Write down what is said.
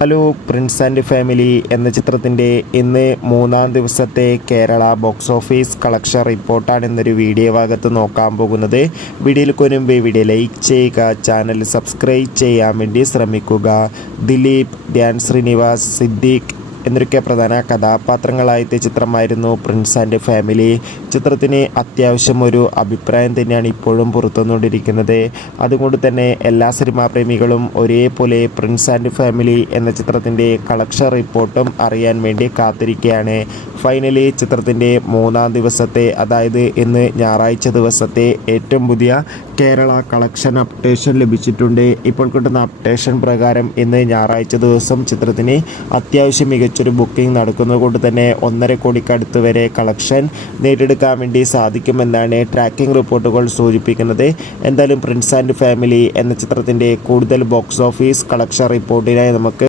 Hello Prince and family എന്ന ചിത്രത്തിൻ്റെ ഇന്ന് മൂന്നാം ദിവസത്തെ കേരള ബോക്സ് ഓഫീസ് കളക്ഷൻ റിപ്പോർട്ടാണ് ഇന്നൊരു വീഡിയോ ഭാഗത്ത് നോക്കാൻ പോകുന്നത്. വീഡിയോയിൽ കൊരുമ്പ് വീഡിയോ ലൈക്ക് ചെയ്യുക, ചാനൽ സബ്സ്ക്രൈബ് ചെയ്യാൻ വേണ്ടി ശ്രമിക്കുക. ദിലീപ്, ധ്യാൻ ശ്രീനിവാസ്, സിദ്ദീഖ് എന്നൊക്കെ പ്രധാന കഥാപാത്രങ്ങളായ ചിത്രമായിരുന്നു പ്രിൻസ് ആൻഡ് ഫാമിലി. ചിത്രത്തിന് അത്യാവശ്യം ഒരു അഭിപ്രായം തന്നെയാണ് ഇപ്പോഴും പുറത്തുവന്നുകൊണ്ടിരിക്കുന്നത്. അതുകൊണ്ട് തന്നെ എല്ലാ സിനിമാ പ്രേമികളും ഒരേപോലെ പ്രിൻസ് ആൻഡ് ഫാമിലി എന്ന ചിത്രത്തിൻ്റെ കളക്ഷൻ റിപ്പോർട്ടും അറിയാൻ വേണ്ടി കാത്തിരിക്കുകയാണ്. ഫൈനലി ചിത്രത്തിൻ്റെ മൂന്നാം ദിവസത്തെ, അതായത് ഇന്ന് ഞായറാഴ്ച ദിവസത്തെ ഏറ്റവും പുതിയ കേരള കളക്ഷൻ അപ്ഡേഷൻ ലഭിച്ചിട്ടുണ്ട്. ഇപ്പോൾ കിട്ടുന്ന അപ്ഡേഷൻ പ്രകാരം ഇന്ന് ഞായറാഴ്ച ദിവസം ചിത്രത്തിന് അത്യാവശ്യം മികച്ചൊരു ബുക്കിംഗ് നടക്കുന്നത് കൊണ്ട് തന്നെ 1.5 കോടിക്കടുത്ത് വരെ കളക്ഷൻ നേടിയെടുക്കാൻ വേണ്ടി സാധിക്കുമെന്നാണ് ട്രാക്കിംഗ് റിപ്പോർട്ടുകൾ സൂചിപ്പിക്കുന്നത്. എന്തായാലും പ്രിൻസ് ആൻഡ് ഫാമിലി എന്ന ചിത്രത്തിൻ്റെ കൂടുതൽ ബോക്സ് ഓഫീസ് കളക്ഷൻ റിപ്പോർട്ടിനായി നമുക്ക്